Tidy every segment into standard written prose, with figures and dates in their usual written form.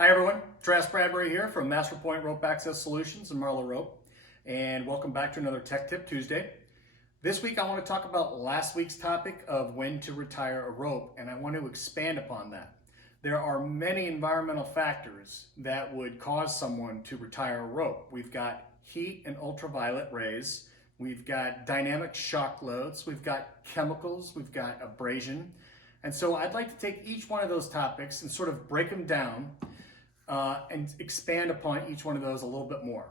Hi everyone, Travis Bradbury here from Master Point Rope Access Solutions and Marla Rope, and welcome back to another Tech Tip Tuesday. This week I want to talk about last week's topic of when to retire a rope, and I want to expand upon that. There are many environmental factors that would cause someone to retire a rope. We've got heat and ultraviolet rays, we've got dynamic shock loads, we've got chemicals, we've got abrasion, and so I'd like to take each one of those topics and sort of break them down and expand upon each one of those a little bit more.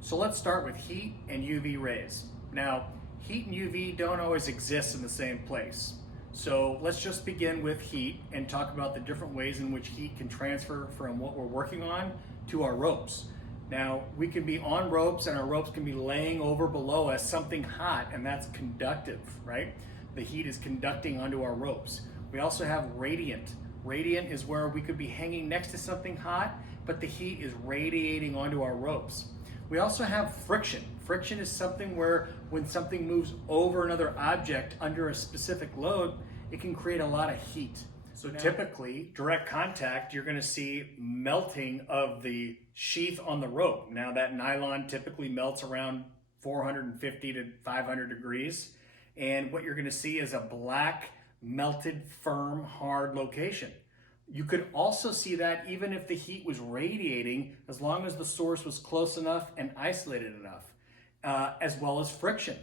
So let's start with heat and UV rays. Now, heat and UV don't always exist in the same place. So let's just begin with heat and talk about the different ways in which heat can transfer from what we're working on to our ropes. Now, we can be on ropes and our ropes can be laying over below us something hot, and that's conductive, right? The heat is conducting onto our ropes. We also have radiant. Radiant is where we could be hanging next to something hot, but the heat is radiating onto our ropes. We also have friction. Friction is something where when something moves over another object under a specific load, it can create a lot of heat. So typically, direct contact, you're going to see melting of the sheath on the rope. Now that nylon typically melts around 450 to 500 degrees. And what you're going to see is a black, melted, firm, hard location. You could also see that even if the heat was radiating, as long as the source was close enough and isolated enough, as well as friction.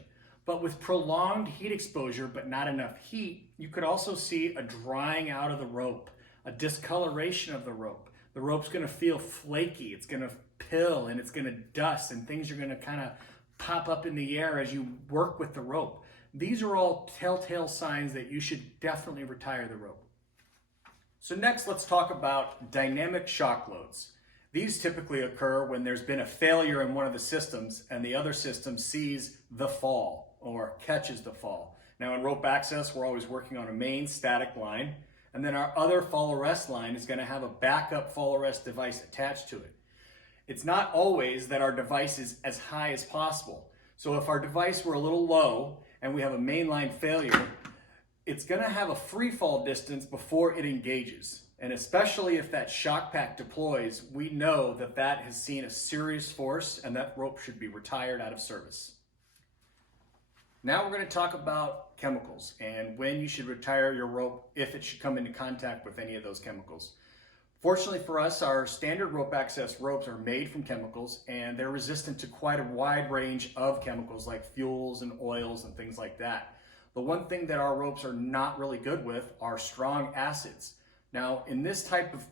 But with prolonged heat exposure, but not enough heat, you could also see a drying out of the rope, a discoloration of the rope. The rope's going to feel flaky, it's going to pill, and it's going to dust, and things are going to kind of pop up in the air as you work with the rope. These are all telltale signs that you should definitely retire the rope. So next, let's talk about dynamic shock loads. These typically occur when there's been a failure in one of the systems and the other system sees the fall or catches the fall. Now in rope access, we're always working on a main static line, and then our other fall arrest line is going to have a backup fall arrest device attached to it. It's not always that our device is as high as possible. So if our device were a little low and we have a mainline failure, it's going to have a free fall distance before it engages. And especially if that shock pack deploys, we know that that has seen a serious force and that rope should be retired out of service. Now we're going to talk about chemicals and when you should retire your rope if it should come into contact with any of those chemicals. Fortunately for us, our standard rope access ropes are made from chemicals and they're resistant to quite a wide range of chemicals like fuels and oils and things like that. The one thing that our ropes are not really good with are strong acids. Now, in this type of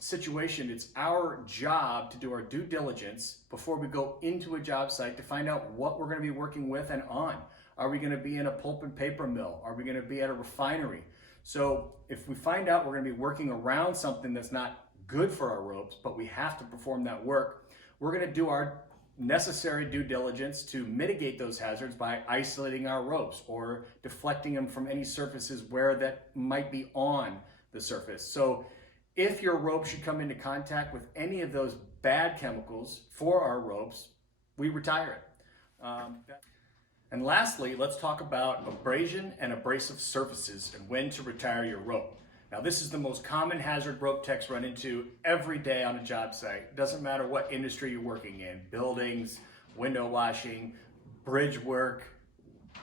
situation, it's our job to do our due diligence before we go into a job site to find out what we're going to be working with and on. Are we going to be in a pulp and paper mill? Are we going to be at a refinery? So if we find out we're going to be working around something that's not good for our ropes, but we have to perform that work, we're going to do our necessary due diligence to mitigate those hazards by isolating our ropes or deflecting them from any surfaces where that might be on the surface. So if your rope should come into contact with any of those bad chemicals for our ropes, we retire it. And lastly, let's talk about abrasion and abrasive surfaces and when to retire your rope. Now, this is the most common hazard rope techs run into every day on a job site. It doesn't matter what industry you're working in, buildings, window washing, bridge work,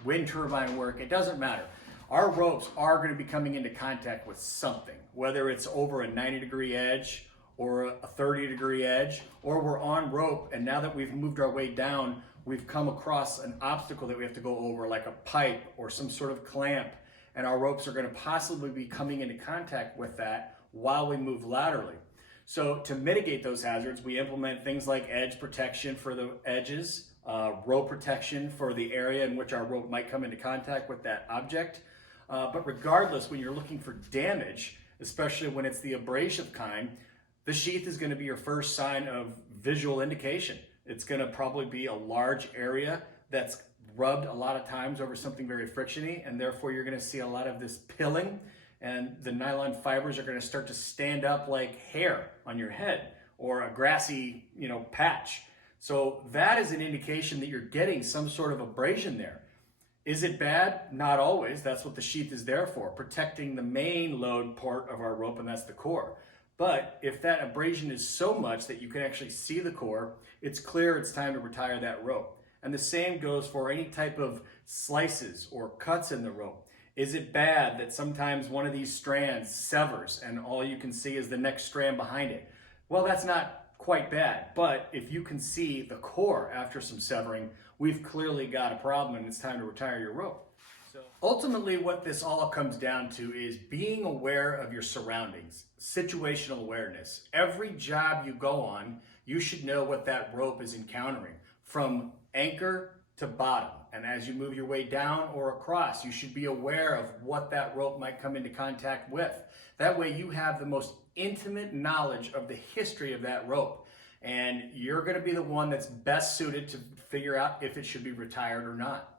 wind turbine work, it doesn't matter. Our ropes are going to be coming into contact with something, whether it's over a 90-degree edge or a 30-degree edge, or we're on rope and now that we've moved our way down, we've come across an obstacle that we have to go over, like a pipe or some sort of clamp, and our ropes are going to possibly be coming into contact with that while we move laterally. So to mitigate those hazards, we implement things like edge protection for the edges, rope protection for the area in which our rope might come into contact with that object. But regardless, when you're looking for damage, especially when it's the abrasive kind, the sheath is going to be your first sign of visual indication. It's going to probably be a large area that's rubbed a lot of times over something very frictiony, and therefore you're going to see a lot of this pilling, and the nylon fibers are going to start to stand up like hair on your head or a grassy, patch. So that is an indication that you're getting some sort of abrasion there. Is it bad? Not always. That's what the sheath is there for, protecting the main load part of our rope, and that's the core. But if that abrasion is so much that you can actually see the core, it's clear it's time to retire that rope. And the same goes for any type of slices or cuts in the rope. Is it bad that sometimes one of these strands severs and all you can see is the next strand behind it? Well, that's not quite bad, but if you can see the core after some severing, we've clearly got a problem and it's time to retire your rope. So ultimately, what this all comes down to is being aware of your surroundings, situational awareness. Every job you go on, you should know what that rope is encountering, from anchor to bottom. And as you move your way down or across, you should be aware of what that rope might come into contact with. That way you have the most intimate knowledge of the history of that rope. And you're going to be the one that's best suited to figure out if it should be retired or not.